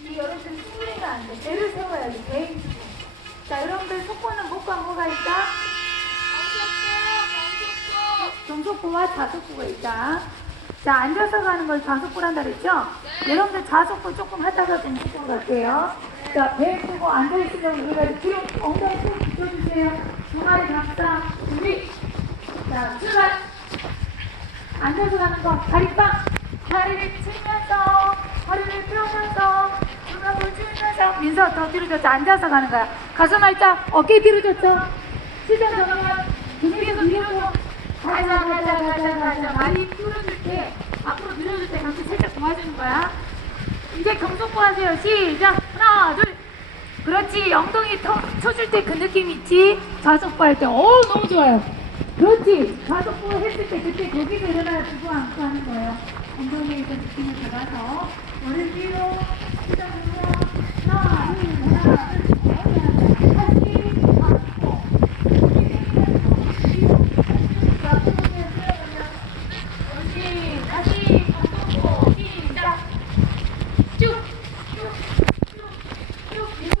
이 여러분들 쭈그리면 안 돼. 배를 세워야 돼. 배. 자, 여러분들 속보는 뭐가 뭐가 있다? 종속부와 좌속부가 있다. 자, 앉아서 가는 걸 좌속부를 한다 그랬죠? 여러분들 좌속부 조금 하다가 종속부로 갈게요. 자, 배 끄고 앉아있으면 우리가 뒤로 엉덩이 쭉 붙여주세요. 중간에 감싸. 준비. 자, 출발. 앉아서 가는 거. 다리 빵. 다리를 치면서, 허리를 펴면서, 민서 더 뒤로 줬죠. 앉아서 가는 거야. 가슴 활짝, 어깨 뒤로 줬죠. 시선 정면. 준비해서 뒤로 줘. 가자, 가자, 가자, 가자. 많이 풀어줄 때, 앞으로 늘려줄 때 같이 살짝 도와주는 거야. 이제 경속부 하세요. 시작. 하나, 둘. 그렇지. 엉덩이 터, 쳐줄 때 그 느낌 있지? 좌석부 할 때. 오, 너무 좋아요. 그렇지. 좌석부 했을 때 그때 거기서 일어나 두고 안고 하는 거예요. 엉덩이에서 느낌을 잡아서. 머리 뒤로. 시작. 하나, 둘, 하나, 둘. 다시. 앞으로. 그렇지. 다시. 경속부. 시작. 쭉. 쭉. 쭉 밀고